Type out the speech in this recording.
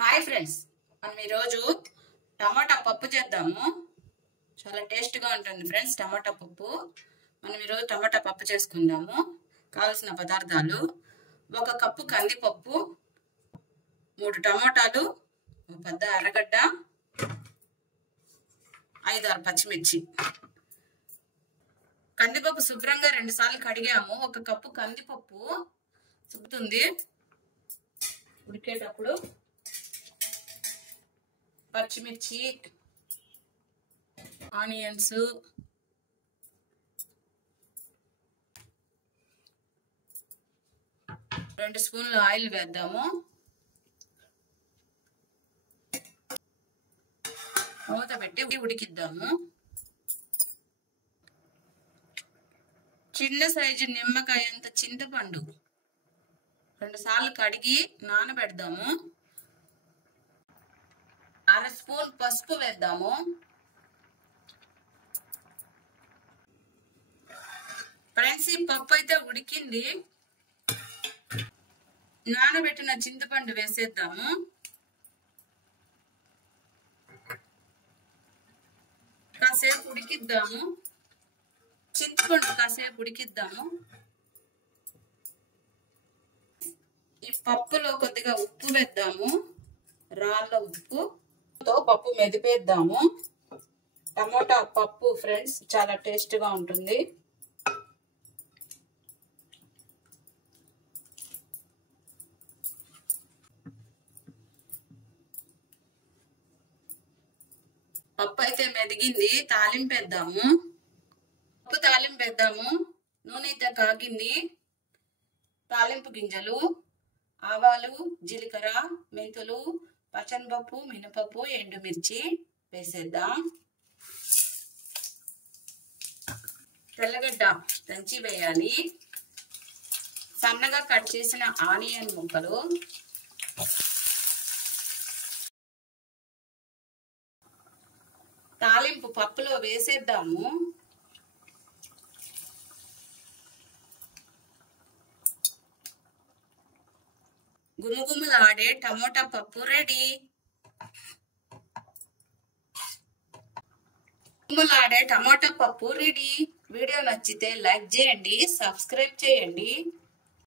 Hi friends, మనం ఈరోజు టమాటా పప్పు చేద్దాము. చాలా టేస్ట్గా ఉంటుంది ఫ్రెండ్స్ టమాటా పప్పు. మనం ఈరోజు టమాటా పప్పు చేసుకుందాము. కావాల్సిన పదార్థాలు: 1 కప్పు కందిపప్పు, 3 టమాటాలు, ఒక పెద్ద ఎర్రగడ్డ, 5-6 పచ్చిమిర్చి. కందిపప్పు శుభ్రంగా 2 సార్లు కడిగాము. 1 కప్పు కందిపప్పు శుభ్రుతుంది. ఉడికేటప్పుడు పచ్చిమిర్చి, ఆనియన్స్, రెండు స్పూన్లు ఆయిల్ వేద్దాము. మూత పెట్టి ఉడికిద్దాము. చిన్న సైజు నిమ్మకాయ అంత చింతపండు 2 సార్లు కడిగి నానబెడదాము. 1/2 స్పూన్ పసుపు వేద్దాము. ఫ్రెండ్స్, ఈ పప్పు అయితే ఉడికింది. నానబెట్టిన చింతపండు వేసేద్దాము. కాసేపు ఉడికిద్దాము. చింతపండు కాసేపు ఉడికిద్దాము. ఈ పప్పులో కొద్దిగా ఉప్పు వేద్దాము, రాళ్ళ ఉప్పు. పప్పు మెదిపేద్దాము. టమాటా పప్పు ఫ్రెండ్స్ చాలా టేస్ట్గా ఉంటుంది. పప్పు అయితే మెదిగింది. తాలింపేద్దాము. పప్పు తాలింపేద్దాము. నూనె అయితే కాగింది. తాలింపు గింజలు, ఆవాలు, జీలకర్ర, మెంతులు, పచ్చనిపప్పు, మినపప్పు, ఎండుమిర్చి వేసేద్దాం. తెల్లగడ్డ దంచి వేయాలి. సన్నగా కట్ చేసిన ఆనియన్ ముక్కలు, తాలింపు పప్పులో వేసేద్దాము. గుమగుమలాడే టమోటా పప్పు రెడీ. గుమగుమలాడే టమోటా పప్పు రెడీ. వీడియో నచ్చితే లైక్ చేయండి, సబ్స్క్రైబ్ చేయండి.